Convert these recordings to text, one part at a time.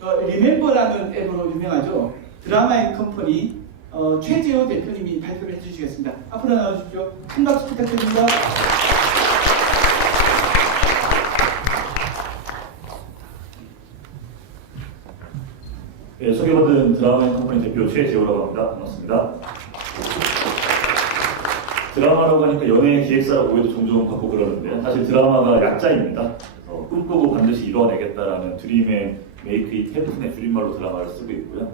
리멤버라는 앱으로 유명하죠. 드라마 앤 컴퍼니 최재호 대표님이 발표를 해주시겠습니다. 앞으로 나와주십시오. 큰 박수 부탁드립니다. 네, 소개받은 드라마 앤 컴퍼니 대표 최재호라고 합니다. 반갑습니다. 드라마라고 하니까 연예 기획사라고 오해도 종종 받고 그러는데 사실 드라마가 약자입니다. 그래서 꿈꾸고 반드시 이뤄내겠다라는 드림의 메이크 잇 해픈의 줄임말로 드라마를 쓰고 있고요.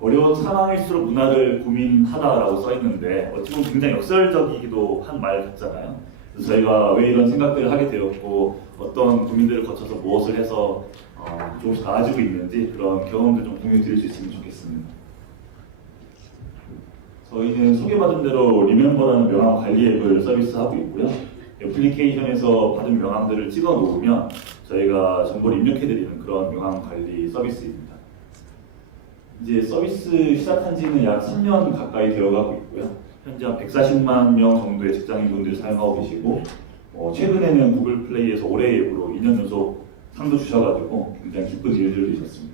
어려운 상황일수록 문화를 고민하다라고 써있는데 어찌 보면 굉장히 역설적이기도 한 말 같잖아요. 그래서 저희가 왜 이런 생각들을 하게 되었고 어떤 고민들을 거쳐서 무엇을 해서 조금씩 나아지고 있는지 그런 경험들 좀 공유 드릴 수 있으면 좋겠습니다. 저희는 소개받은 대로 리멤버라는 명함 관리 앱을 서비스하고 있고요. 애플리케이션에서 받은 명함들을 찍어 놓으면 저희가 정보를 입력해드리는 그런 명함 관리 서비스입니다. 이제 서비스 시작한 지는 약 3년 가까이 되어가고 있고요. 현재 한 140만 명 정도의 직장인분들이 사용하고 계시고 최근에는 구글 플레이에서 올해 앱으로 2년 연속 상도 주셔가지고 굉장히 기쁜 일들이 있었습니다.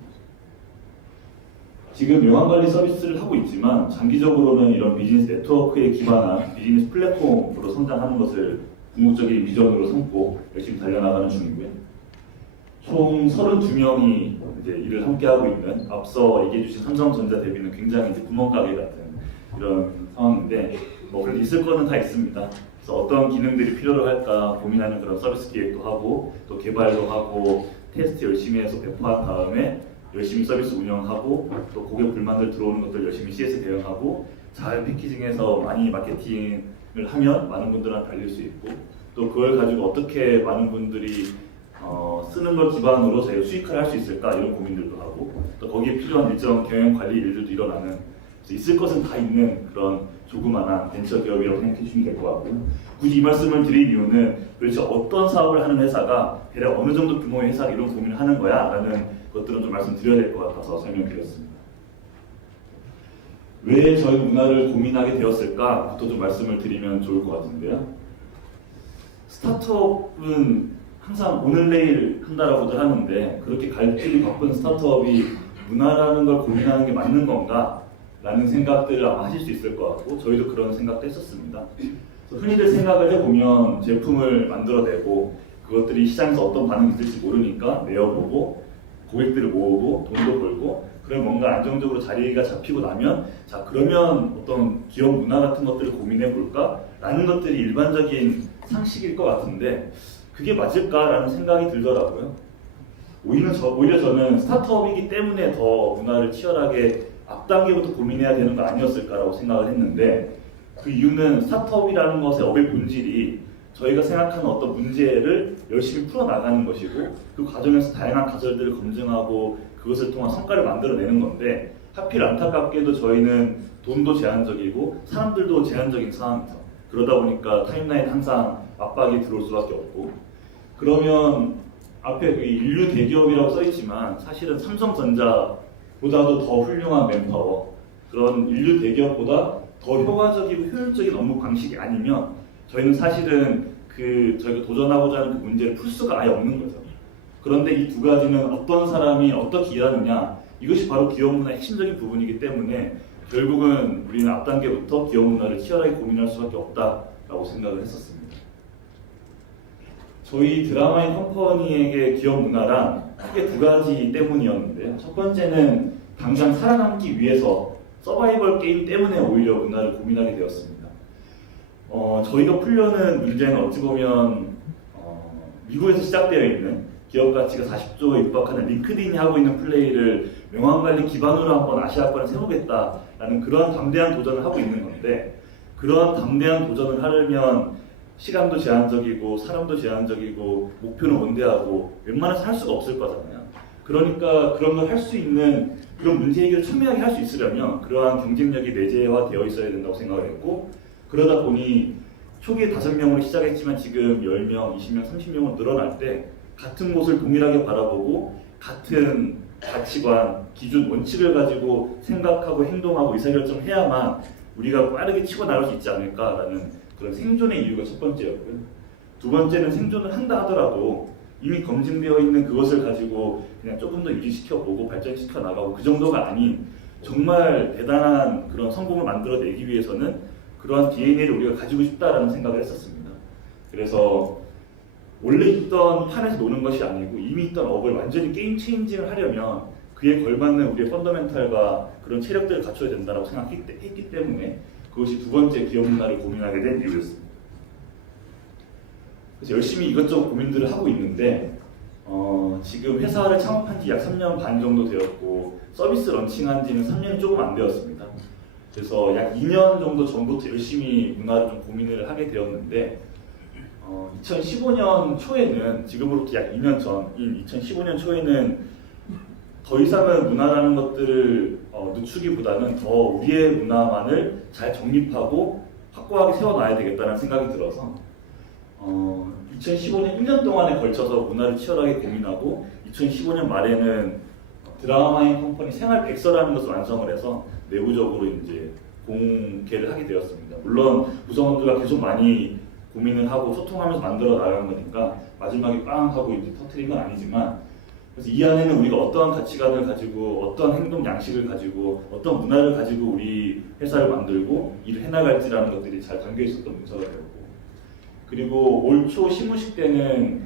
지금 명함관리 서비스를 하고 있지만 장기적으로는 이런 비즈니스 네트워크에 기반한 비즈니스 플랫폼으로 성장하는 것을 궁극적인 비전으로 삼고 열심히 달려나가는 중이고요. 총 32명이 이제 일을 함께하고 있는 앞서 얘기해주신 삼성전자 대비는 굉장히 이제 구멍가게 같은 이런 상황인데 그래도 있을 거는 다 있습니다. 그래서 어떤 기능들이 필요로 할까 고민하는 그런 서비스 기획도 하고 또 개발도 하고 테스트 열심히 해서 배포한 다음에 열심히 서비스 운영하고 또 고객 불만들 들어오는 것들 열심히 CS 대응하고 잘 패키징해서 많이 마케팅을 하면 많은 분들한테 알릴 수 있고 또 그걸 가지고 어떻게 많은 분들이 쓰는 걸 기반으로 저희가 수익화를 할 수 있을까 이런 고민들도 하고 또 거기에 필요한 일정 경영 관리 일들도 일어나는 있을 것은 다 있는 그런 조그마한 벤처 기업이라고 생각해 주시면 될 것 같고요. 굳이 이 말씀을 드린 이유는 도대체 어떤 사업을 하는 회사가 대략 어느 정도 규모의 회사가 이런 고민을 하는 거야 라는 것들은 좀 말씀드려야 될 것 같아서 설명드렸습니다. 왜 저희 문화를 고민하게 되었을까부터 좀 말씀을 드리면 좋을 것 같은데요. 스타트업은 항상 오늘 내일 한다라고들 하는데 그렇게 갈 길이 바쁜 스타트업이 문화라는 걸 고민하는 게 맞는 건가? 라는 생각들을 아마 하실 수 있을 것 같고 저희도 그런 생각도 했었습니다. 흔히들 생각을 해보면 제품을 만들어내고 그것들이 시장에서 어떤 반응이 있을지 모르니까 내어보고 고객들을 모으고 돈도 벌고 그런 뭔가 안정적으로 자리가 잡히고 나면 자 그러면 어떤 기업 문화 같은 것들을 고민해 볼까? 라는 것들이 일반적인 상식일 것 같은데 그게 맞을까라는 생각이 들더라고요. 오히려 저는 스타트업이기 때문에 더 문화를 치열하게 앞단계부터 고민해야 되는 거 아니었을까라고 생각을 했는데 그 이유는 스타트업이라는 것의 업의 본질이 저희가 생각하는 어떤 문제를 열심히 풀어나가는 것이고 그 과정에서 다양한 가설들을 검증하고 그것을 통한 성과를 만들어내는 건데 하필 안타깝게도 저희는 돈도 제한적이고 사람들도 제한적인 상황이죠. 그러다 보니까 타임라인 항상 압박이 들어올 수밖에 없고 그러면 앞에 그 인류 대기업이라고 써있지만 사실은 삼성전자보다도 더 훌륭한 맨파워 그런 인류 대기업보다 더 효과적이고 효율적인 업무 방식이 아니면 저희는 사실은 저희가 도전하고자 하는 그 문제를 풀 수가 아예 없는 거죠. 그런데 이 두 가지는 어떤 사람이 어떻게 일하느냐 이것이 바로 기업 문화의 핵심적인 부분이기 때문에 결국은 우리는 앞단계부터 기업 문화를 치열하게 고민할 수밖에 없다라고 생각을 했었습니다. 저희 드라마인 컴퍼니에게 기업 문화란 크게 두 가지 때문이었는데요. 첫 번째는 당장 살아남기 위해서 서바이벌 게임 때문에 오히려 문화를 고민하게 되었습니다. 저희가 풀려는 문제는 어찌 보면 미국에서 시작되어 있는 기업 가치가 40조에 육박하는 링크드인이 하고 있는 플레이를 명함관리 기반으로 한번 아시아권에 세우겠다라는 그런 담대한 도전을 하고 있는 건데 그런 담대한 도전을 하려면 시간도 제한적이고 사람도 제한적이고 목표는 원대하고 웬만해서 할 수가 없을 거잖아요. 그러니까 그런 걸 할 수 있는 그런 문제 해결을 첨예하게 할 수 있으려면 그러한 경쟁력이 내재화되어 있어야 된다고 생각을 했고 그러다 보니 초기에 5명으로 시작했지만 지금 10명, 20명, 30명으로 늘어날 때 같은 곳을 동일하게 바라보고 같은 가치관, 기준, 원칙을 가지고 생각하고 행동하고 의사결정을 해야만 우리가 빠르게 치고 나갈 수 있지 않을까라는 그런 생존의 이유가 첫 번째였고요. 두 번째는 생존을 한다 하더라도 이미 검증되어 있는 그것을 가지고 그냥 조금 더 유지시켜보고 발전시켜 나가고 그 정도가 아닌 정말 대단한 그런 성공을 만들어내기 위해서는 그러한 DNA를 우리가 가지고 싶다라는 생각을 했었습니다. 그래서 원래 있던 판에서 노는 것이 아니고 이미 있던 업을 완전히 게임 체인징을 하려면 그에 걸맞는 우리의 펀더멘탈과 그런 체력들을 갖춰야 된다고 생각했기 때문에 그것이 두 번째 기업 문화를 고민하게 된 이유였습니다. 그래서 열심히 이것저것 고민들을 하고 있는데 지금 회사를 창업한 지 약 3년 반 정도 되었고 서비스 런칭한 지는 3년이 조금 안 되었습니다. 그래서 약 2년 정도 전부터 열심히 문화를 좀 고민을 하게 되었는데 2015년 초에는 지금으로부터 약 2년 전인 2015년 초에는 더 이상은 문화라는 것들을 늦추기보다는 더 우리의 문화만을 잘 정립하고 확고하게 세워놔야 되겠다는 생각이 들어서 2015년 1년 동안에 걸쳐서 문화를 치열하게 고민하고 2015년 말에는 드라마인 컴퍼니 생활 백서라는 것을 완성을 해서 내부적으로 이제 공개를 하게 되었습니다. 물론 구성원들과 계속 많이 고민을 하고 소통하면서 만들어 나간 거니까 마지막에 빵 하고 이제 터트린 건 아니지만 그래서 이 안에는 우리가 어떠한 가치관을 가지고 어떠한 행동 양식을 가지고 어떤 문화를 가지고 우리 회사를 만들고 일을 해나갈지라는 것들이 잘 담겨 있었던 문서가 되었고 그리고 올 초 시무식 때는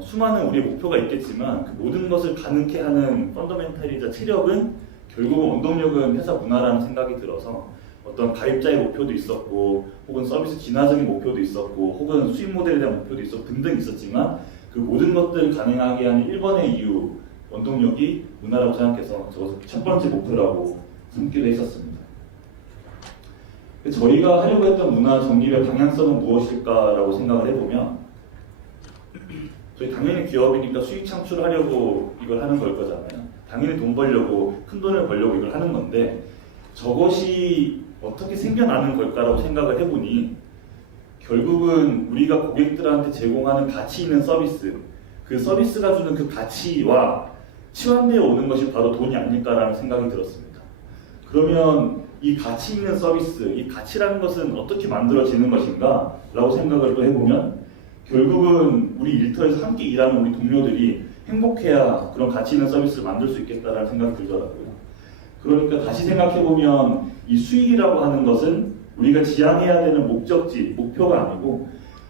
수많은 우리의 목표가 있겠지만 그 모든 것을 가능케 하는 펀더멘탈이자 체력은 결국은 원동력은 회사 문화라는 생각이 들어서 어떤 가입자의 목표도 있었고 혹은 서비스 진화적인 목표도 있었고 혹은 수익 모델에 대한 목표도 있었고 등등 있었지만 그 모든 것들을 가능하게 하는 1번의 이유 원동력이 문화라고 생각해서 저것을 첫 번째 목표라고 삼기로 했었습니다. 저희가 하려고 했던 문화 정립의 방향성은 무엇일까라고 생각을 해보면 저희 당연히 기업이니까 수익 창출하려고 이걸 하는 걸 거잖아요. 당연히 돈 벌려고 큰 돈을 벌려고 이걸 하는 건데 저것이 어떻게 생겨나는 걸까라고 생각을 해보니 결국은 우리가 고객들한테 제공하는 가치 있는 서비스 그 서비스가 주는 그 가치와 치환되어 오는 것이 바로 돈이 아닐까라는 생각이 들었습니다. 그러면 이 가치 있는 서비스, 이 가치라는 것은 어떻게 만들어지는 것인가? 라고 생각을 또 해보면 결국은 우리 일터에서 함께 일하는 우리 동료들이 행복해야 그런 가치 있는 서비스를 만들 수 있겠다라는 생각이 들더라고요. 그러니까 다시 생각해보면 이 수익이라고 하는 것은 우리가 지향해야 되는 목적지, 목표가 아니고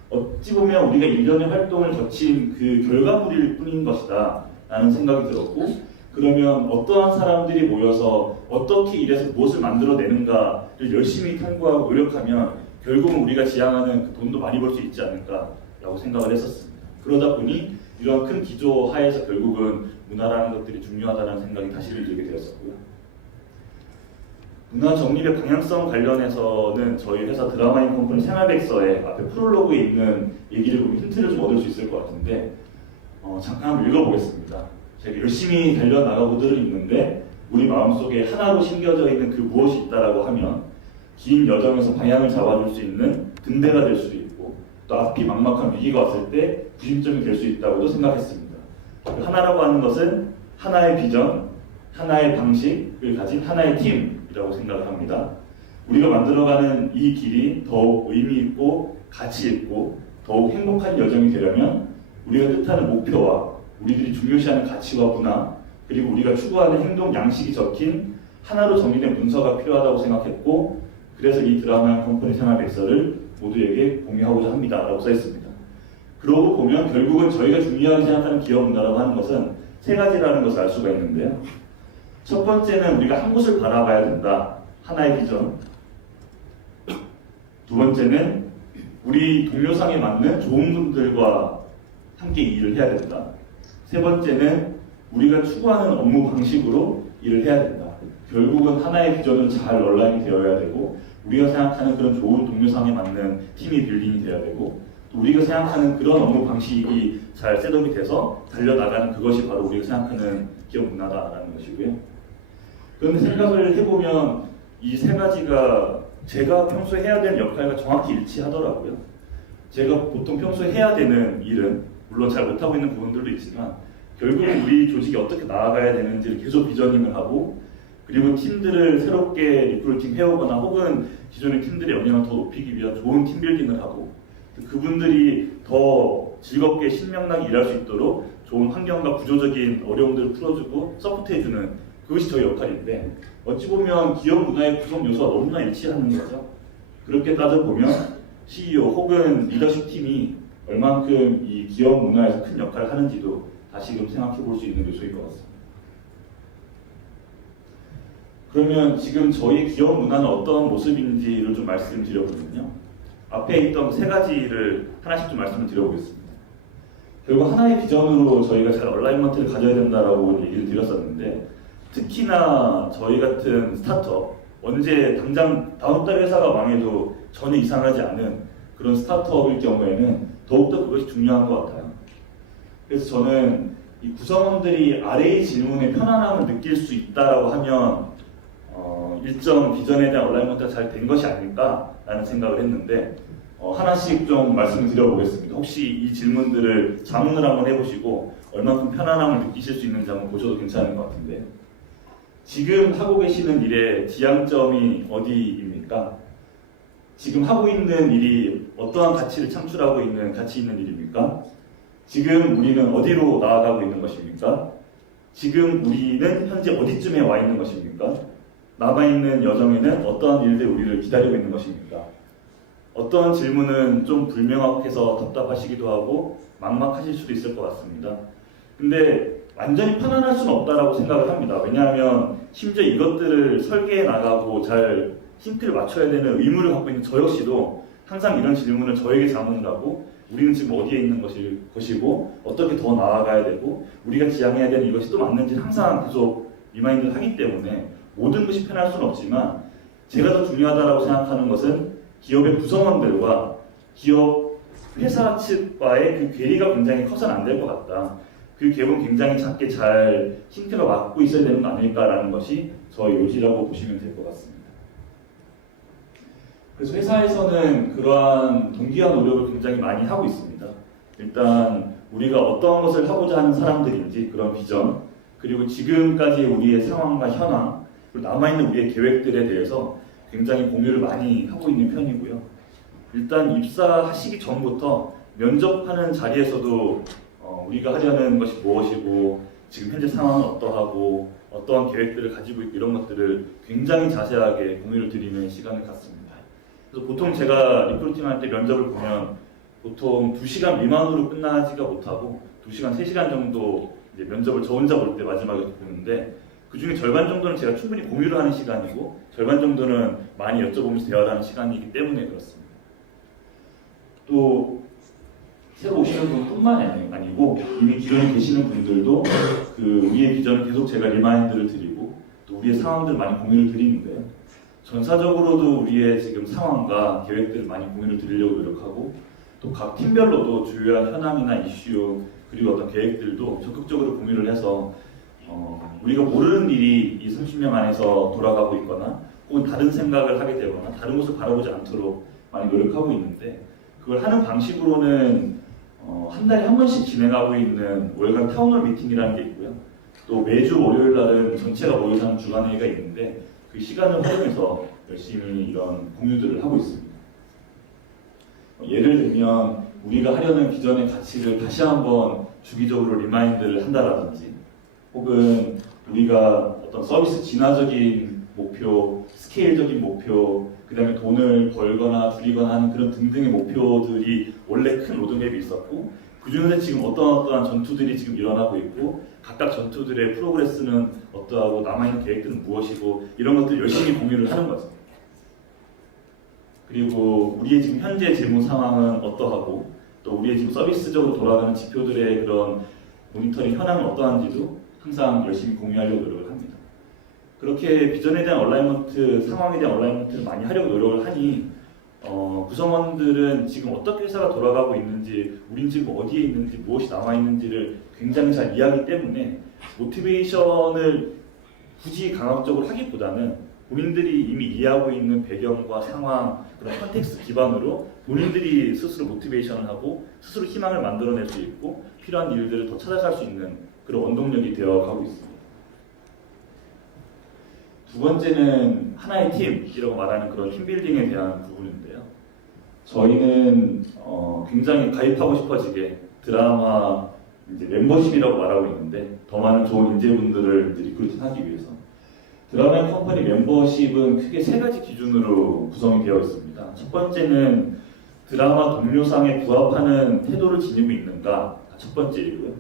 어찌 보면 우리가 일련의 활동을 거친 그 결과물일 뿐인 것이다 라는 생각이 들었고 그러면 어떠한 사람들이 모여서 어떻게 일해서 무엇을 만들어내는가를 열심히 탐구하고 노력하면 결국은 우리가 지향하는 그 돈도 많이 벌 수 있지 않을까라고 생각을 했었습니다. 그러다 보니 이런 큰 기조 하에서 결국은 문화라는 것들이 중요하다는 생각이 다시 들게 되었었고요. 문화 정립의 방향성 관련해서는 저희 회사 드라마인 컴퍼니 생활백서에 앞에 프롤로그에 있는 얘기를 보면 힌트를 좀 얻을 수 있을 것 같은데 잠깐 한번 읽어보겠습니다. 제가 열심히 달려나가고들은 있는데 우리 마음속에 하나로 심겨져 있는 그 무엇이 있다라고 하면 긴 여정에서 방향을 잡아줄 수 있는 등대가 될 수도 있고 또 앞이 막막한 위기가 왔을 때 구심점이 될 수 있다고도 생각했습니다. 그 하나라고 하는 것은 하나의 비전, 하나의 방식을 가진 하나의 팀이라고 생각을 합니다. 우리가 만들어가는 이 길이 더욱 의미 있고 가치 있고 더욱 행복한 여정이 되려면 우리가 뜻하는 목표와 우리들이 중요시하는 가치와 문화 그리고 우리가 추구하는 행동 양식이 적힌 하나로 정리된 문서가 필요하다고 생각했고 그래서 이 드라마 컴퍼니 생활 백서를 모두에게 공유하고자 합니다 라고 써있습니다. 그러고 보면 결국은 저희가 중요하게 생각하는 기업 문화라고 하는 것은 세 가지라는 것을 알 수가 있는데요. 첫 번째는 우리가 한 곳을 바라봐야 된다. 하나의 비전. 두 번째는 우리 동료상에 맞는 좋은 분들과 함께 일을 해야 된다. 세 번째는 우리가 추구하는 업무 방식으로 일을 해야 된다. 결국은 하나의 비전은 잘 얼라인이 되어야 되고 우리가 생각하는 그런 좋은 동료상에 맞는 팀이 빌딩이 되어야 되고 또 우리가 생각하는 그런 업무 방식이 잘 셋업이 돼서 달려나가는 그것이 바로 우리가 생각하는 기업 문화다라는 것이고요. 그런데 생각을 해보면 이 세 가지가 제가 평소에 해야 되는 역할과 정확히 일치하더라고요. 제가 보통 평소에 해야 되는 일은 물론 잘 못하고 있는 부분들도 있지만 결국은 우리 조직이 어떻게 나아가야 되는지를 계속 비저닝을 하고 그리고 팀들을 새롭게 리크루팅 해오거나 혹은 기존의 팀들의 역량을 더 높이기 위한 좋은 팀빌딩을 하고 그분들이 더 즐겁게 신명나게 일할 수 있도록 좋은 환경과 구조적인 어려움들을 풀어주고 서포트해주는 그것이 저희 역할인데 어찌 보면 기업 문화의 구성 요소가 너무나 일치하는 거죠. 그렇게 따져보면 CEO 혹은 리더십 팀이 얼만큼 이 기업 문화에서 큰 역할을 하는지도 다시금 생각해 볼 수 있는 요소인 것 같습니다. 그러면 지금 저희 기업 문화는 어떤 모습인지를 좀 말씀드려보면요. 앞에 있던 세 가지를 하나씩 좀 말씀을 드려보겠습니다. 결국 하나의 비전으로 저희가 잘 얼라이먼트를 가져야 된다라고 얘기를 드렸었는데 특히나 저희 같은 스타트업 언제 당장 다음 달 회사가 망해도 전혀 이상하지 않은 그런 스타트업일 경우에는 더욱더 그것이 중요한 것 같아요. 그래서 저는 이 구성원들이 아래의 질문에 편안함을 느낄 수 있다라고 하면 일정 비전에 대한 얼라이먼트가 잘 된 것이 아닐까라는 생각을 했는데 하나씩 좀 말씀을 드려보겠습니다. 혹시 이 질문들을 자문을 한번 해보시고 얼마큼 편안함을 느끼실 수 있는지 한번 보셔도 괜찮은 것 같은데 지금 하고 계시는 일의 지향점이 어디입니까? 지금 하고 있는 일이 어떠한 가치를 창출하고 있는 가치 있는 일입니까? 지금 우리는 어디로 나아가고 있는 것입니까? 지금 우리는 현재 어디쯤에 와 있는 것입니까? 남아있는 여정에는 어떠한 일들이 우리를 기다리고 있는 것입니까? 어떠한 질문은 좀 불명확해서 답답하시기도 하고 막막하실 수도 있을 것 같습니다. 근데 완전히 편안할 수는 없다라고 생각을 합니다. 왜냐하면 심지어 이것들을 설계해 나가고 잘 힌트를 맞춰야 되는 의무를 갖고 있는 저 역시도 항상 이런 질문을 저에게 자문을 하고 우리는 지금 어디에 있는 것이고 어떻게 더 나아가야 되고 우리가 지향해야 되는 이것이 또 맞는지 항상 계속 리마인드를 하기 때문에 모든 것이 편할 수는 없지만 제가 더 중요하다고 생각하는 것은 기업의 구성원들과 기업 회사 측과의 그 괴리가 굉장히 커서는 안 될 것 같다. 그 갭은 굉장히 작게 잘 힌트가 맞고 있어야 되는 거 아닐까라는 것이 저의 요지라고 보시면 될 것 같습니다. 그래서 회사에서는 그러한 동기와 노력을 굉장히 많이 하고 있습니다. 일단 우리가 어떤 것을 하고자 하는 사람들인지 그런 비전, 그리고 지금까지 우리의 상황과 현황, 그리고 남아있는 우리의 계획들에 대해서 굉장히 공유를 많이 하고 있는 편이고요. 일단 입사하시기 전부터 면접하는 자리에서도 우리가 하려는 것이 무엇이고 지금 현재 상황은 어떠하고 어떠한 계획들을 가지고 있고 이런 것들을 굉장히 자세하게 공유를 드리는 시간을 갖습니다. 그래서 보통 제가 리크루팅할 때 면접을 보면 보통 2시간 미만으로 끝나지가 못하고 2시간, 3시간 정도 이제 면접을 저 혼자 볼 때 마지막에 보는데 그 중에 절반 정도는 제가 충분히 공유를 하는 시간이고 절반 정도는 많이 여쭤보면서 대화를 하는 시간이기 때문에 그렇습니다. 또 새로 오시는 분뿐만 아니고 이미 기존에 계시는 분들도 그 우리의 비전을 계속 제가 리마인드를 드리고 또 우리의 상황들을 많이 공유를 드리는데요. 전사적으로도 우리의 지금 상황과 계획들을 많이 공유를 드리려고 노력하고 또 각 팀별로도 주요한 현황이나 이슈 그리고 어떤 계획들도 적극적으로 공유를 해서 우리가 모르는 일이 이 30년 안에서 돌아가고 있거나 혹은 다른 생각을 하게 되거나 다른 것을 바라보지 않도록 많이 노력하고 있는데 그걸 하는 방식으로는 한 달에 한 번씩 진행하고 있는 월간 타운홀 미팅이라는 게 있고요. 또 매주 월요일 날은 전체가 모여서 하는 주간회의가 있는데 그 시간을 활용해서 열심히 이런 공유들을 하고 있습니다. 예를 들면 우리가 하려는 비전의 가치를 다시 한번 주기적으로 리마인드를 한다라든지 혹은 우리가 어떤 서비스 진화적인 목표, 스케일적인 목표, 그 다음에 돈을 벌거나 줄이거나 하는 그런 등등의 목표들이 원래 큰 로드맵이 있었고 그 중에서 지금 어떠한 전투들이 지금 일어나고 있고 각각 전투들의 프로그레스는 어떠하고 남아있는 계획들은 무엇이고 이런 것들 열심히 공유를 하는 거죠. 그리고 우리의 지금 현재 재무 상황은 어떠하고 또 우리의 지금 서비스적으로 돌아가는 지표들의 그런 모니터링 현황은 어떠한지도 항상 열심히 공유하려고 노력을 합니다. 그렇게 비전에 대한 얼라이먼트, 상황에 대한 얼라이먼트를 많이 하려고 노력을 하니 구성원들은 지금 어떻게 회사가 돌아가고 있는지, 우린 지금 어디에 있는지, 무엇이 남아있는지를 굉장히 잘 이해하기 때문에 모티베이션을 굳이 강압적으로 하기보다는 본인들이 이미 이해하고 있는 배경과 상황, 그런 컨텍스트 기반으로 본인들이 스스로 모티베이션을 하고 스스로 희망을 만들어낼 수 있고 필요한 일들을 더 찾아갈 수 있는 그런 원동력이 되어가고 있습니다. 두 번째는 하나의 팀이라고 말하는 그런 팀빌딩에 대한 부분인데요. 저희는 굉장히 가입하고 싶어지게 드라마 이제 멤버십이라고 말하고 있는데 더 많은 좋은 인재분들을 이제 리크루팅하기 위해서 드라마 컴퍼니 멤버십은 크게 세 가지 기준으로 구성이 되어 있습니다. 첫 번째는 드라마 동료상에 부합하는 태도를 지니고 있는가 첫 번째이고요.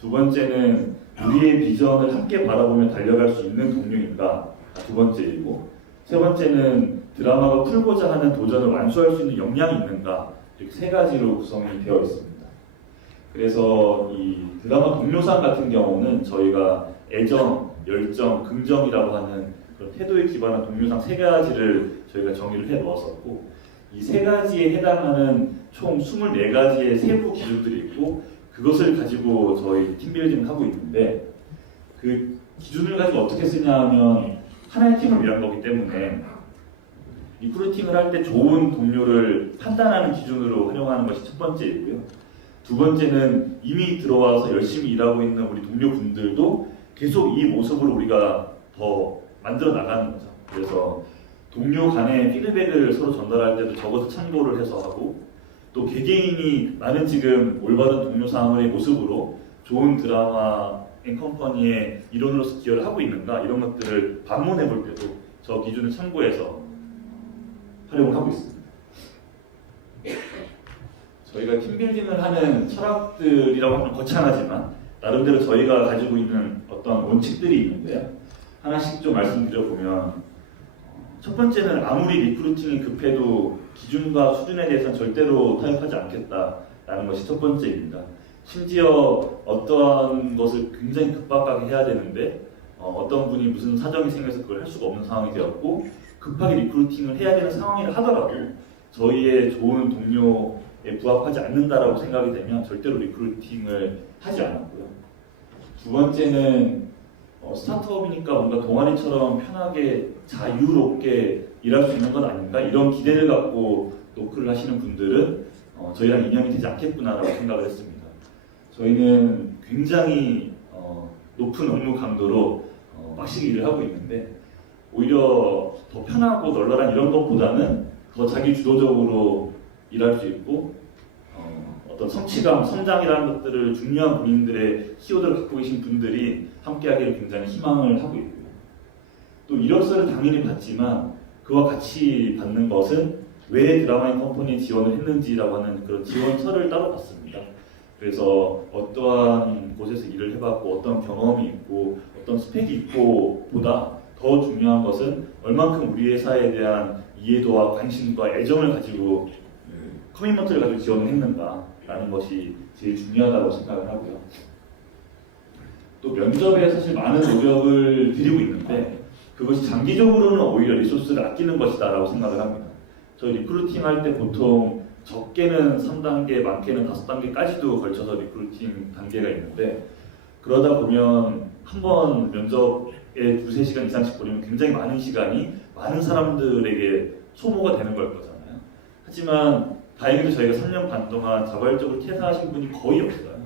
두 번째는 우리의 비전을 함께 바라보며 달려갈 수 있는 동료인가 두 번째이고 세 번째는 드라마가 풀고자 하는 도전을 완수할 수 있는 역량이 있는가 이렇게 세 가지로 구성이 되어 있습니다. 그래서 이 드라마 동료상 같은 경우는 저희가 애정, 열정, 긍정이라고 하는 그런 태도에 기반한 동료상 세 가지를 저희가 정의를 해 놓았었고 이 세 가지에 해당하는 총 24가지의 세부 기준들이 있고 그것을 가지고 저희 팀빌딩을 하고 있는데 그 기준을 가지고 어떻게 쓰냐 하면 하나의 팀을 위한 거기 때문에 리크루팅을 할 때 좋은 동료를 판단하는 기준으로 활용하는 것이 첫 번째이고요. 두 번째는 이미 들어와서 열심히 일하고 있는 우리 동료분들도 계속 이 모습으로 우리가 더 만들어 나가는 거죠. 그래서 동료 간의 피드백을 서로 전달할 때도 적어서 참고를 해서 하고 또 개개인이 나는 지금 올바른 동료 상황의 모습으로 좋은 드라마 앤컴퍼니의 일원으로서 기여를 하고 있는가 이런 것들을 반문해 볼 때도 저 기준을 참고해서 활용을 하고 있습니다. 저희가 팀빌딩을 하는 철학들이라고 하면 거창하지만 나름대로 저희가 가지고 있는 어떤 원칙들이 있는데요. 하나씩 좀 말씀드려보면 첫 번째는 아무리 리크루팅이 급해도 기준과 수준에 대해서는 절대로 타협하지 않겠다라는 것이 첫 번째입니다. 심지어 어떠한 것을 굉장히 급박하게 해야 되는데 어떤 분이 무슨 사정이 생겨서 그걸 할 수가 없는 상황이 되었고 급하게 리크루팅을 해야 되는 상황이라 하더라도 저희의 좋은 동료에 부합하지 않는다라고 생각이 되면 절대로 리크루팅을 하지 않았고요. 두 번째는 스타트업이니까 뭔가 동아리처럼 편하게 자유롭게 일할 수 있는 건 아닌가 이런 기대를 갖고 노크를 하시는 분들은 저희랑 인연이 되지 않겠구나라고 생각을 했습니다. 저희는 굉장히 높은 업무 강도로 막식 일을 하고 있는데 오히려 더 편하고 널널한 이런 것보다는 더 자기 주도적으로 일할 수 있고 어떤 성취감, 성장이라는 것들을 중요한 본인들의 키워드를 갖고 계신 분들이 함께하기를 굉장히 희망을 하고 있고요. 또 이력서를 당연히 받지만 그와 같이 받는 것은 왜 드라마 앤 컴퍼니에 지원을 했는지라고 하는 그런 지원서를 따로 받습니다. 그래서 어떠한 곳에서 일을 해봤고 어떤 경험이 있고 어떤 스펙이 있고 보다 더 중요한 것은 얼만큼 우리 회사에 대한 이해도와 관심과 애정을 가지고 커미먼트를 가지고 지원을 했는가라는 것이 제일 중요하다고 생각을 하고요. 또 면접에 사실 많은 노력을 드리고 있는데 그것이 장기적으로는 오히려 리소스를 아끼는 것이다라고 생각을 합니다. 저희 리크루팅 할 때 보통 적게는 3단계, 많게는 5단계까지도 걸쳐서 리크루팅 단계가 있는데 그러다 보면 한 번 면접에 2-3시간 이상씩 보내면 굉장히 많은 시간이 많은 사람들에게 소모가 되는 걸 거잖아요. 하지만 다행히도 저희가 3년 반 동안 자발적으로 퇴사하신 분이 거의 없어요.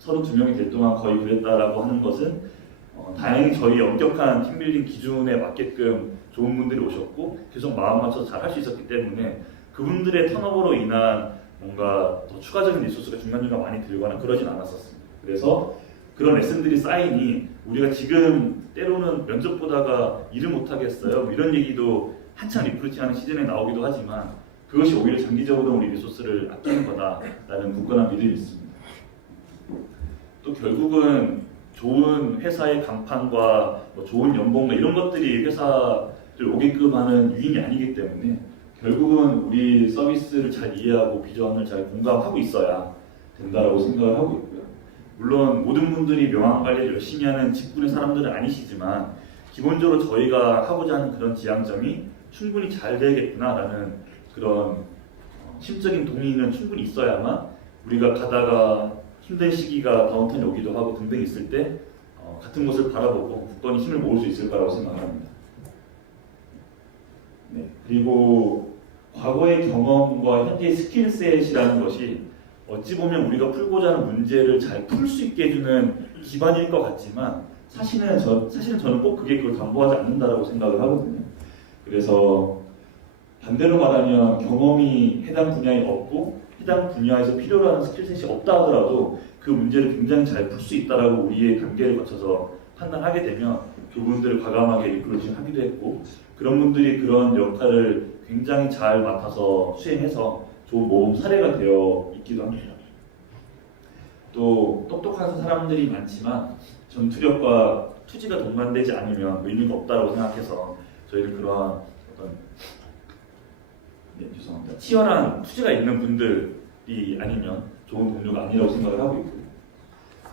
32명이 될 동안 거의 그랬다라고 하는 것은 다행히 저희 엄격한 팀빌딩 기준에 맞게끔 좋은 분들이 오셨고 계속 마음 맞춰서 잘 할 수 있었기 때문에 그분들의 턴오버로 인한 뭔가 더 추가적인 리소스가 중간중간 많이 들거나 그러진 않았었습니다. 그래서 그런 레슨들이 쌓이니 우리가 지금 때로는 면접 보다가 일을 못하겠어요 이런 얘기도 한창 리크루팅하는 시즌에 나오기도 하지만 그것이 오히려 장기적으로 우리 리소스를 아끼는 거다라는 굳건한 믿음이 있습니다. 또 결국은 좋은 회사의 간판과 좋은 연봉과 이런 것들이 회사를 오게끔 하는 유인이 아니기 때문에 결국은 우리 서비스를 잘 이해하고 비전을 잘 공감하고 있어야 된다라고 생각을 하고 있고요. 물론 모든 분들이 명함 관리를 열심히 하는 직군의 사람들은 아니시지만 기본적으로 저희가 하고자 하는 그런 지향점이 충분히 잘 되겠구나라는 그런 심적인 동의는 충분히 있어야만 우리가 가다가 힘든 시기가 다운턴이 오기도 하고 등등 있을 때 같은 곳을 바라보고 굳건히 힘을 모을 수 있을 거라고 생각합니다. 네, 그리고 과거의 경험과 현재의 스킬셋이라는 것이 어찌 보면 우리가 풀고자 하는 문제를 잘 풀 수 있게 해주는 기반일 것 같지만 사실은 저는 꼭 그걸 담보하지 않는다라고 생각을 하거든요. 그래서 반대로 말하면 경험이 해당 분야에 없고 해당 분야에서 필요로 하는 스킬셋이 없다 하더라도 그 문제를 굉장히 잘 풀 수 있다라고 우리의 단계를 거쳐서 판단하게 되면 그분들을 과감하게 리크루팅 하기도 했고, 그런 분들이 그런 역할을 굉장히 잘 맡아서 수행해서 좋은 모범 사례가 되어 있기도 합니다. 또 똑똑한 사람들이 많지만 전투력과 투지가 동반되지 않으면 의미가 없다고 생각해서 저희는 그러한 어떤 죄송합니다. 치열한 투지가 있는 분들이 아니면 좋은 동료가 아니라고 생각을 하고 있고요.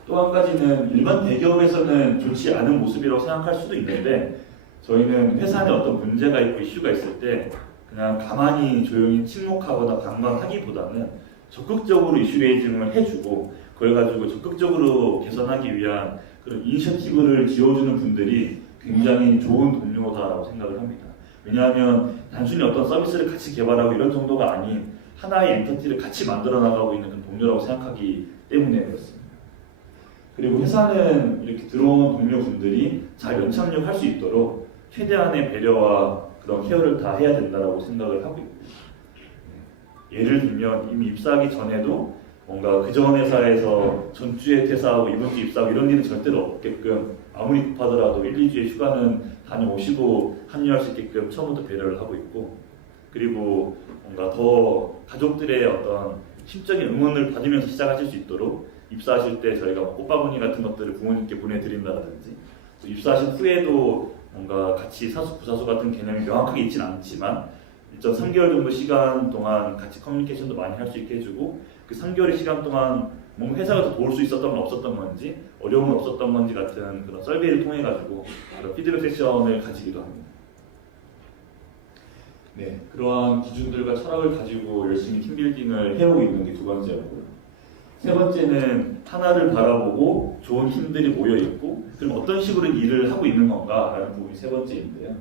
또 한 가지는 일반 대기업에서는 좋지 않은 모습이라고 생각할 수도 있는데, 저희는 회사 내 어떤 문제가 있고 이슈가 있을 때 그냥 가만히 조용히 침묵하거나 관망하기보다는 적극적으로 이슈 레이징을 해주고 그걸 가지고 적극적으로 개선하기 위한 그런 이니셔티브를 지어주는 분들이 굉장히 좋은 동료다라고 생각을 합니다. 왜냐하면 단순히 어떤 서비스를 같이 개발하고 이런 정도가 아닌 하나의 엔터티를 같이 만들어 나가고 있는 그런 동료라고 생각하기 때문에 그렇습니다. 그리고 회사는 이렇게 들어온 동료분들이 잘 연착륙할 수 있도록 최대한의 배려와 그런 케어를 다 해야 된다고 생각을 하고 있고, 예를 들면 이미 입사하기 전에도 뭔가 그전 회사에서 전주에 퇴사하고 이번 주 입사하고 이런 일은 절대로 없게끔 아무리 급하더라도 1, 2주의 휴가는 다녀오시고 합류할 수 있게끔 처음부터 배려를 하고 있고, 그리고 뭔가 더 가족들의 어떤 심적인 응원을 받으면서 시작하실 수 있도록 입사하실 때 저희가 꽃바구니 같은 것들을 부모님께 보내드린다든지, 또 입사하신 후에도 뭔가 같이 사수 부사수 같은 개념이 명확하게 있지는 않지만 일단 3개월 정도 시간 동안 같이 커뮤니케이션도 많이 할 수 있게 해주고, 그 3개월의 시간 동안 뭔가 회사가 더 도울 수 있었던 건 없었던 건지 어려움은 없었던 건지 같은 그런 설베이를 통해 가지고 그런 피드백 세션을 가지기도 합니다. 네, 그러한 기준들과 철학을 가지고 열심히 팀빌딩을 해오고 있는 게 두 번째였고요. 세 번째는 하나를 바라보고 좋은 팀들이 모여 있고, 그럼 어떤 식으로 일을 하고 있는 건가라는 부분이 세 번째인데요.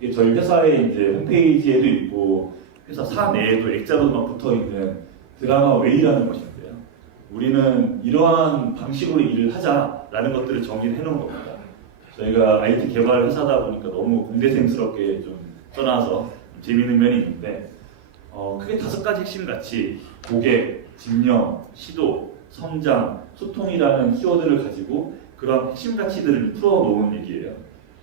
이게 저희 회사의 이제 홈페이지에도 있고 회사 사내에도 액자로만 붙어 있는 드라마 웨이라는 것인데요. 우리는 이러한 방식으로 일을 하자라는 것들을 정의를 해놓은 겁니다. 저희가 IT 개발 회사다 보니까 너무 공대생스럽게 좀 써놔서 재미있는 면이 있는데, 크게 5가지 핵심 가치: 고객, 집령, 시도, 성장, 소통이라는 키워드를 가지고 그런 핵심 가치들을 풀어놓은 얘기예요.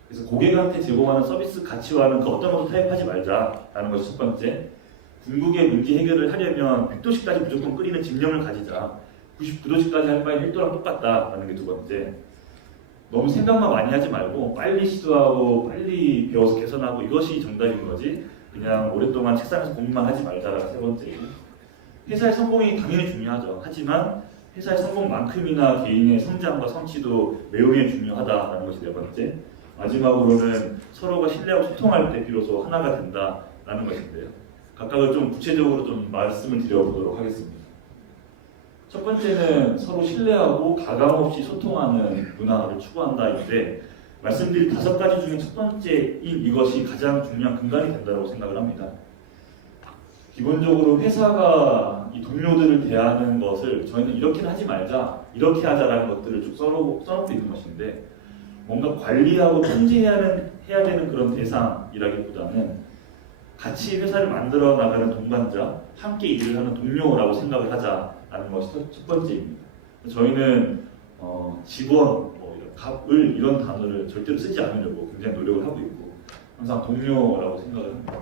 그래서 고객한테 제공하는 서비스 가치와는 그 어떤 것도 타협하지 말자라는 것이 첫 번째. 궁극의 문제 해결을 하려면 100도씨까지 무조건 끓이는 집념을 가지자. 99도씨까지 할 바에 1도랑 똑같다라는 게 두 번째. 너무 생각만 많이 하지 말고 빨리 시도하고 빨리 배워서 개선하고 이것이 정답인 거지, 그냥 오랫동안 책상에서 공부만 하지 말자가 세 번째고, 회사의 성공이 당연히 중요하죠. 하지만 회사의 성공만큼이나 개인의 성장과 성취도 매우 중요하다라는 것이 네 번째. 마지막으로는 서로가 신뢰하고 소통할 때 비로소 하나가 된다라는 것인데요. 각각을 좀 구체적으로 좀 말씀을 드려보도록 하겠습니다. 첫 번째는 서로 신뢰하고 가감없이 소통하는 문화를 추구한다인데, 말씀드린 5가지 중에 첫 번째인 이것이 가장 중요한 근간이 된다고 생각을 합니다. 기본적으로 회사가 이 동료들을 대하는 것을 저희는 이렇게는 하지 말자, 이렇게 하자라는 것들을 쭉 써놓고 있는 것인데, 뭔가 관리하고 통제해야 되는 그런 대상이라기보다는 같이 회사를 만들어 나가는 동반자, 함께 일을 하는 동료라고 생각을 하자라는 것이 첫 번째입니다. 저희는 직원, 갑을 이런 단어를 절대로 쓰지 않으려고 굉장히 노력을 하고 있고, 항상 동료라고 생각을 합니다.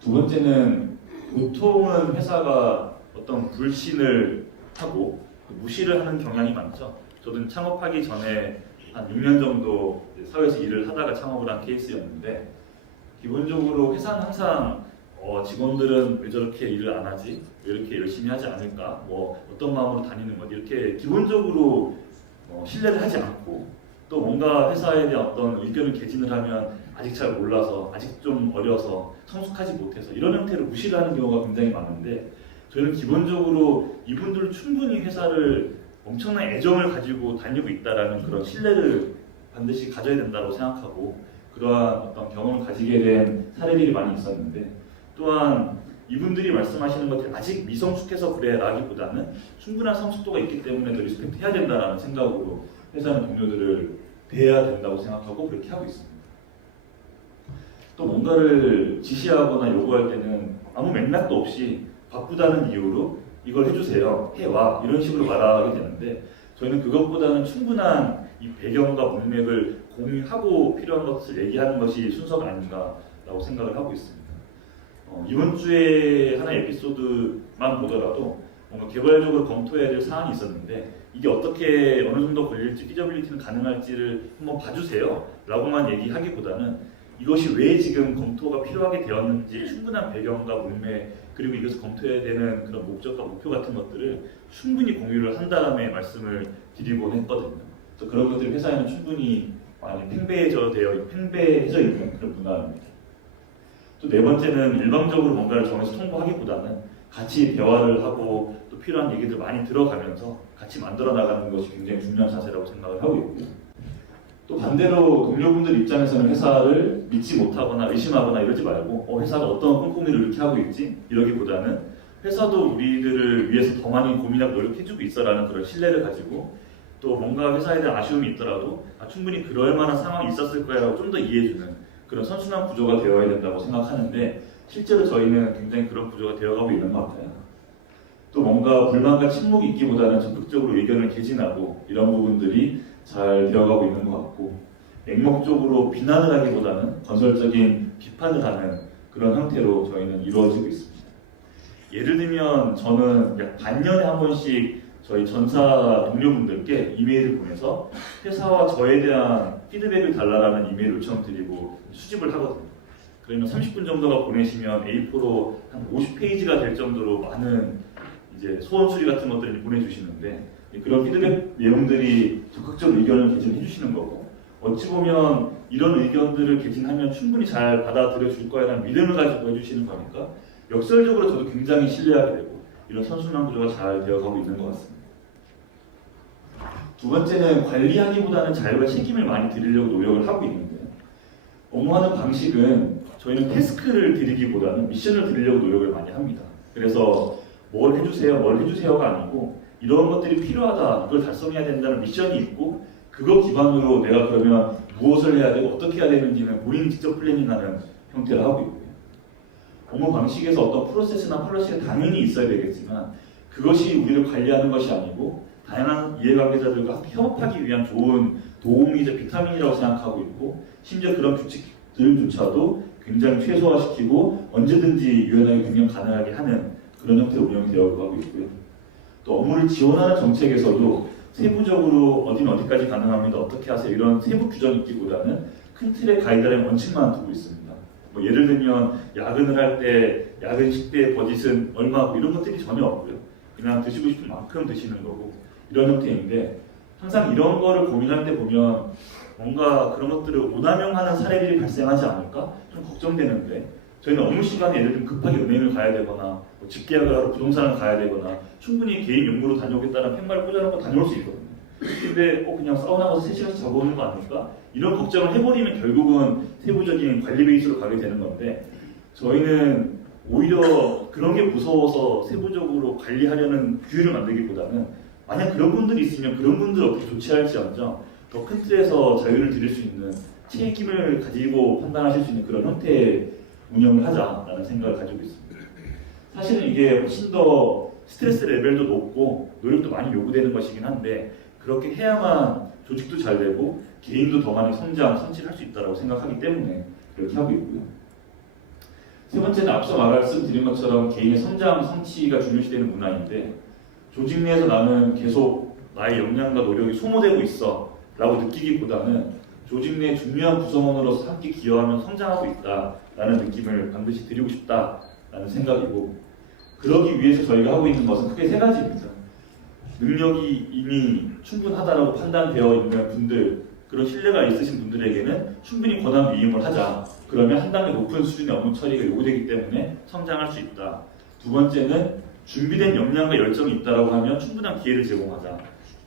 두 번째는 보통은 회사가 어떤 불신을 하고 무시를 하는 경향이 많죠. 저도 창업하기 전에 한 6년 정도 사회에서 일을 하다가 창업을 한 케이스였는데, 기본적으로 회사는 항상 직원들은 왜 저렇게 일을 안 하지? 왜 이렇게 열심히 하지 않을까? 어떤 마음으로 다니는 거지? 이렇게 기본적으로 신뢰를 하지 않고, 또 뭔가 회사에 대한 어떤 의견을 개진을 하면 아직 잘 몰라서, 아직 좀 어려서, 성숙하지 못해서 이런 형태로 무시를 하는 경우가 굉장히 많은데, 저희는 기본적으로 이분들은 충분히 회사를 엄청난 애정을 가지고 다니고 있다라는 그런 신뢰를 반드시 가져야 된다고 생각하고, 그러한 어떤 경험을 가지게 된 사례들이 많이 있었는데, 또한 이분들이 말씀하시는 것들이 아직 미성숙해서 그래라기보다는 충분한 성숙도가 있기 때문에 더 리스펙트 해야 된다라는 생각으로 회사는 동료들을 대해야 된다고 생각하고 그렇게 하고 있습니다. 또 뭔가를 지시하거나 요구할 때는 아무 맥락도 없이 바쁘다는 이유로 이걸 해주세요, 해와 이런 식으로 말하게 되는데 저희는 그것보다는 충분한 이 배경과 문맥을 공유하고 필요한 것을 얘기하는 것이 순서가 아닌가라고 생각을 하고 있습니다. 이번 주에 하나의 에피소드만 보더라도 뭔가 개발적으로 검토해야 될 사안이 있었는데 이게 어떻게 어느 정도 걸릴지 피저빌리티는 가능할지를 한번 봐주세요 라고만 얘기하기보다는 이것이 왜 지금 검토가 필요하게 되었는지 충분한 배경과 문맥 그리고 이것을 검토해야 되는 그런 목적과 목표 같은 것들을 충분히 공유를 한 다음에 말씀을 드리곤 했거든요. 그래서 그런 것들이 회사에는 충분히 많이 팽배해져 있는 그런 문화입니다. 또 네 번째는 일방적으로 뭔가를 정해서 통보하기보다는 같이 대화를 하고 또 필요한 얘기들 많이 들어가면서 같이 만들어 나가는 것이 굉장히 중요한 자세라고 생각을 하고 있고요. 또 반대로 동료분들 입장에서는 회사를 믿지 못하거나 의심하거나 이러지 말고 회사가 어떤 꼼꼼이를 이렇게 하고 있지? 이러기보다는 회사도 우리들을 위해서 더 많이 고민하고 노력해주고 있어라는 그런 신뢰를 가지고 또 뭔가 회사에 대한 아쉬움이 있더라도 충분히 그럴 만한 상황이 있었을 거야라고 좀 더 이해해주는 그런 선순환 구조가 되어야 된다고 생각하는데 실제로 저희는 굉장히 그런 구조가 되어가고 있는 것 같아요. 또 뭔가 불만과 침묵이 있기보다는 적극적으로 의견을 개진하고 이런 부분들이 잘 되어가고 있는 것 같고 맹목적으로 비난을 하기보다는 건설적인 비판을 하는 그런 형태로 저희는 이루어지고 있습니다. 예를 들면 저는 약 반년에 한 번씩 저희 전사 동료분들께 이메일을 보내서 회사와 저에 대한 피드백을 달라라는 이메일 요청 드리고 수집을 하거든요. 그러면 30분 정도가 보내시면 A4로 한 50페이지가 될 정도로 많은 이제 소원 수리 같은 것들을 보내주시는데 그런 피드백 내용들이 적극적 의견을 개진해 주시는 거고 어찌 보면 이런 의견들을 개진하면 충분히 잘 받아들여 줄 거야라는 믿음을 가지고 해주시는 거니까 역설적으로 저도 굉장히 신뢰하게 되고 이런 선순환 구조가 잘 되어가고 있는 것 같습니다. 두 번째는 관리하기보다는 자율과 책임을 많이 드리려고 노력을 하고 있는데요. 업무하는 방식은 저희는 태스크를 드리기보다는 미션을 드리려고 노력을 많이 합니다. 그래서 뭘 해주세요가 아니고 이런 것들이 필요하다, 이걸 달성해야 된다는 미션이 있고 그거 기반으로 내가 그러면 무엇을 해야 되고 어떻게 해야 되는지는 본인이 직접 플래닝하는 형태를 하고 있고요. 업무 방식에서 어떤 프로세스나 폴리시가 당연히 있어야 되겠지만 그것이 우리를 관리하는 것이 아니고 다양한 이해관계자들과 협업하기 위한 좋은 도움이자 비타민이라고 생각하고 있고 심지어 그런 규칙들조차도 굉장히 최소화시키고 언제든지 유연하게 변경 가능하게 하는 그런 형태로 운영이 되어가고 있고요. 또 업무를 지원하는 정책에서도 세부적으로 어디는 어디까지 가능합니다. 어떻게 하세요. 이런 세부 규정이 있기보다는 큰 틀의 가이드라인 원칙만 두고 있습니다. 뭐 예를 들면 야근을 할 때 야근 식대 버짓은 얼마고 이런 것들이 전혀 없고요. 그냥 드시고 싶은 만큼 드시는 거고 이런 형태인데 항상 이런 거를 고민할 때 보면 뭔가 그런 것들을 오남용하는 사례들이 발생하지 않을까 좀 걱정되는데 저희는 업무 시간에 예를 들면 급하게 은행을 가야 되거나 뭐 직계약을 하러 부동산을 가야 되거나 충분히 개인 용무로 다녀오겠다는 팻말을 꽂아놓고 다녀올 수 있거든요. 근데 그냥 사우나 가서 3시간씩 자고 오는 거 아닙니까? 이런 걱정을 해버리면 결국은 세부적인 관리 베이스로 가게 되는 건데 저희는 오히려 그런 게 무서워서 세부적으로 관리하려는 규율을 만들기보다는 만약 그런 분들이 있으면 그런 분들을 어떻게 조치할지언정 더 큰 틀에서 자유를 드릴 수 있는 책임을 가지고 판단하실 수 있는 그런 형태의 운영을 하자라는 생각을 가지고 있습니다. 사실은 이게 훨씬 더 스트레스 레벨도 높고 노력도 많이 요구되는 것이긴 한데 그렇게 해야만 조직도 잘 되고 개인도 더 많이 성취를 할 수 있다고 생각하기 때문에 그렇게 하고 있고요. 세 번째는 앞서 말씀드린 것처럼 개인의 성장, 성취가 중요시되는 문화인데 조직 내에서 나는 계속 나의 역량과 노력이 소모되고 있어 라고 느끼기보다는 조직 내 중요한 구성원으로서 함께 기여하면 성장하고 있다라는 느낌을 반드시 드리고 싶다라는 생각이고 그러기 위해서 저희가 하고 있는 것은 크게 세 가지입니다. 능력이 이미 충분하다라고 판단되어 있는 분들 그런 신뢰가 있으신 분들에게는 충분히 권한 위임을 하자. 그러면 한 단계 높은 수준의 업무 처리가 요구되기 때문에 성장할 수 있다. 두 번째는 준비된 역량과 열정이 있다라고 하면 충분한 기회를 제공하자.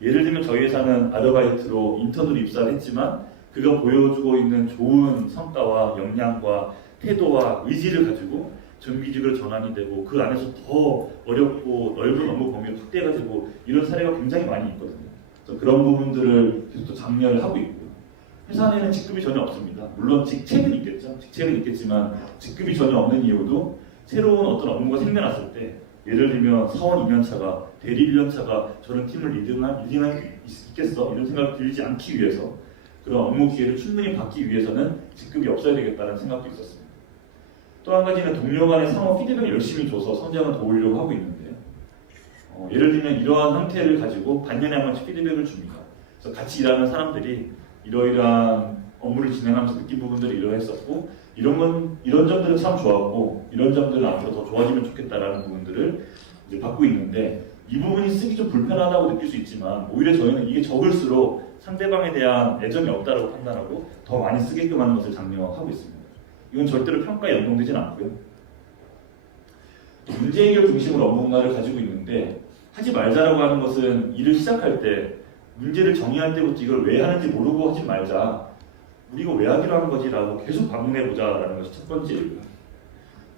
예를 들면 저희 회사는 아르바이트로 인턴으로 입사를 했지만 그가 보여주고 있는 좋은 성과와 역량과 태도와 의지를 가지고 정규직으로 전환이 되고 그 안에서 더 어렵고 넓은 업무 범위가 확대가 되고 이런 사례가 굉장히 많이 있거든요. 그래서 그런 부분들을 계속 또 장려를 하고 있고요. 회사 내에는 직급이 전혀 없습니다. 물론 직책은 있겠죠. 직책은 있겠지만 직급이 전혀 없는 이유도 새로운 어떤 업무가 생겨났을 때 예를 들면 사원 2년차가 대리 1년차가 저런 팀을 리딩할 있겠어? 이런 생각이 들지 않기 위해서 그런 업무 기회를 충분히 받기 위해서는 직급이 없어야 되겠다는 생각도 있었습니다. 또 한 가지는 동료 간의 상호 피드백을 열심히 줘서 성장을 도우려고 하고 있는데요. 예를 들면 이러한 형태를 가지고 반년에 한 번씩 피드백을 줍니다. 그래서 같이 일하는 사람들이 이러이러한 업무를 진행하면서 느낀 부분들이 이러했었고 이런 점들은 참 좋았고 이런 점들은 앞으로 더 좋아지면 좋겠다라는 부분들을 이제 받고 있는데 이 부분이 쓰기 좀 불편하다고 느낄 수 있지만 오히려 저희는 이게 적을수록 상대방에 대한 애정이 없다고 판단하고 더 많이 쓰게끔 하는 것을 장려하고 있습니다. 이건 절대로 평가에 연동되진 않고요. 문제 해결 중심으로 업무문화를 가지고 있는데 하지 말자라고 하는 것은 일을 시작할 때 문제를 정의할 때부터 이걸 왜 하는지 모르고 하지 말자. 우리가 왜 하기로 하는 거지라고 계속 반복해보자라는 것이 첫 번째이고요.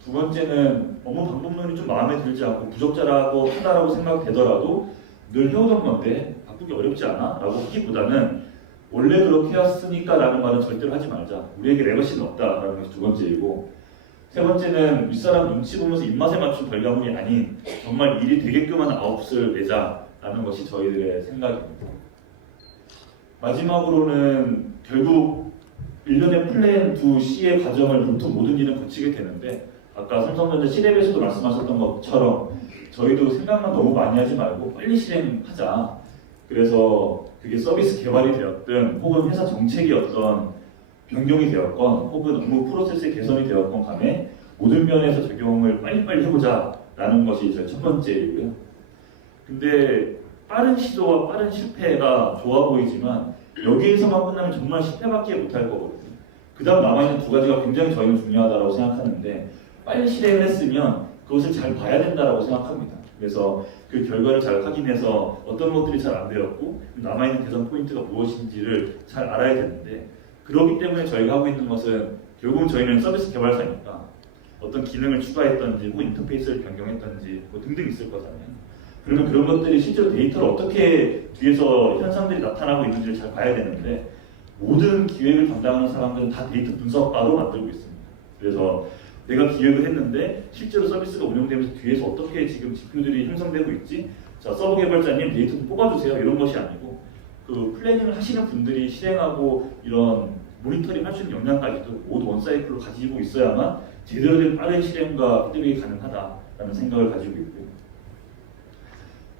두 번째는 업무 방법론이 좀 마음에 들지 않고 부적절하고 하다라고 생각되더라도 늘 해오던 건데 바꾸기 어렵지 않아? 라고 하기보다는 원래 그렇게 해왔으니까 라는 말은 절대로 하지 말자. 우리에게 레거시는 없다라는 것이 두 번째이고 세 번째는 윗사람 눈치 보면서 입맛에 맞춘 결과물이 아닌 정말 일이 되게끔 하는 아웃풋을 내자라는 것이 저희들의 생각입니다. 마지막으로는 결국 1년의 플랜 2C의 과정을 보통 모든 일은 거치게 되는데 아까 삼성전자 C랩에서도 말씀하셨던 것처럼 저희도 생각만 너무 많이 하지 말고 빨리 실행하자. 그래서 그게 서비스 개발이 되었든 혹은 회사 정책이 어떤 변경이 되었건 혹은 업무 프로세스의 개선이 되었건 간에 모든 면에서 적용을 빨리빨리 해보자라는 것이 저희 첫 번째이고요. 근데 빠른 시도와 빠른 실패가 좋아 보이지만 여기에서만 끝나면 정말 실패밖에 못할 거거든요. 그 다음 남아있는 두 가지가 굉장히 저희는 중요하다고 생각하는데 빨리 실행을 했으면 그것을 잘 봐야 된다고 생각합니다. 그래서 그 결과를 잘 확인해서 어떤 것들이 잘 안 되었고 남아있는 개선 포인트가 무엇인지를 잘 알아야 되는데 그렇기 때문에 저희가 하고 있는 것은 결국은 저희는 서비스 개발사니까 어떤 기능을 추가했던지 혹은 인터페이스를 변경했던지 뭐 등등 있을 거잖아요. 그러면 그런 것들이 실제로 데이터를 어떻게 뒤에서 현상들이 나타나고 있는지를 잘 봐야 되는데 모든 기획을 담당하는 사람들은 다 데이터 분석바로 만들고 있습니다. 그래서 내가 기획을 했는데 실제로 서비스가 운영되면서 뒤에서 어떻게 지금 지표들이 형성되고 있지? 자, 서버 개발자님 데이터 좀 뽑아주세요. 이런 것이 아니고 그 플래닝을 하시는 분들이 실행하고 이런 모니터링 할 수 있는 역량까지도 모두 원사이클로 가지고 있어야만 제대로 된 빠른 실행과 피드백이 가능하다라는 생각을 가지고 있고요.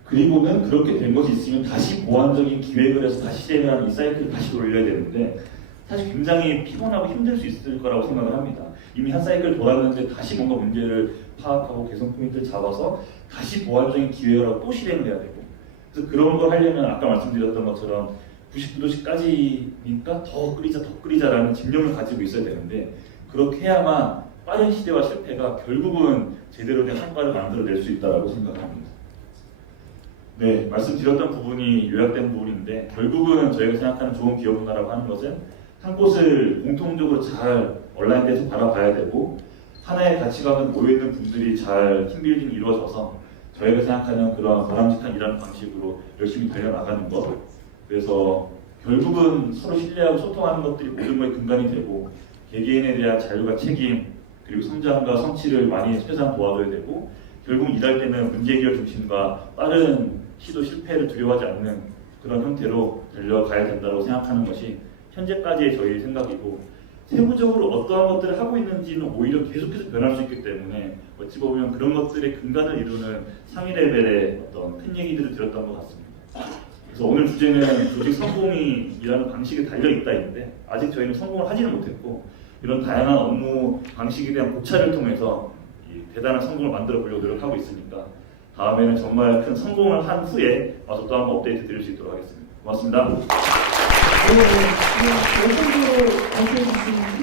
그리고는 그렇게 된 것이 있으면 다시 보완적인 기획을 해서 다시 실행을 하는 이 사이클을 다시 돌려야 되는데 사실 굉장히 피곤하고 힘들 수 있을 거라고 생각을 합니다. 이미 한 사이클 돌았는데 다시 뭔가 문제를 파악하고 개선 포인트를 잡아서 다시 보완적인 기획을 하고 또 실행을 해야 되고 그래서 그런 걸 하려면 아까 말씀드렸던 것처럼 99도씨까지니까 더 끓이자라는 집념을 가지고 있어야 되는데 그렇게 해야만 빠른 시대와 실패가 결국은 제대로 된 성과를 만들어낼 수 있다고 생각합니다. 네, 말씀드렸던 부분이 요약된 부분인데 결국은 저희가 생각하는 좋은 기업 문화라고 하는 것은 한 곳을 공통적으로 잘 온라인에서 바라봐야 되고 하나의 가치관을 모여있는 분들이 잘 팀빌딩이 이루어져서 저희가 생각하는 그런 바람직한 일하는 방식으로 열심히 달려나가는 것 그래서 결국은 서로 신뢰하고 소통하는 것들이 모든 것의 근간이 되고 개개인에 대한 자유와 책임 그리고 성장과 성취를 많이 최대한 도와줘야 되고 결국 일할 때는 문제 해결 중심과 빠른 시도 실패를 두려워하지 않는 그런 형태로 달려가야 된다고 생각하는 것이 현재까지의 저희의 생각이고 세부적으로 어떠한 것들을 하고 있는지는 오히려 계속해서 변할 수 있기 때문에 어찌 보면 그런 것들의 근간을 이루는 상위 레벨의 어떤 큰 얘기들을 드렸던 것 같습니다. 그래서 오늘 주제는 조직 성공이 일하는 방식에 달려있다인데 아직 저희는 성공을 하지는 못했고 이런 다양한 업무 방식에 대한 고찰을 통해서 이 대단한 성공을 만들어 보려고 노력하고 있으니까 다음에는 정말 큰 성공을 한 후에 와서 또 한번 업데이트 드릴 수 있도록 하겠습니다. 고맙습니다. 네, 네, 네, 발표해 주신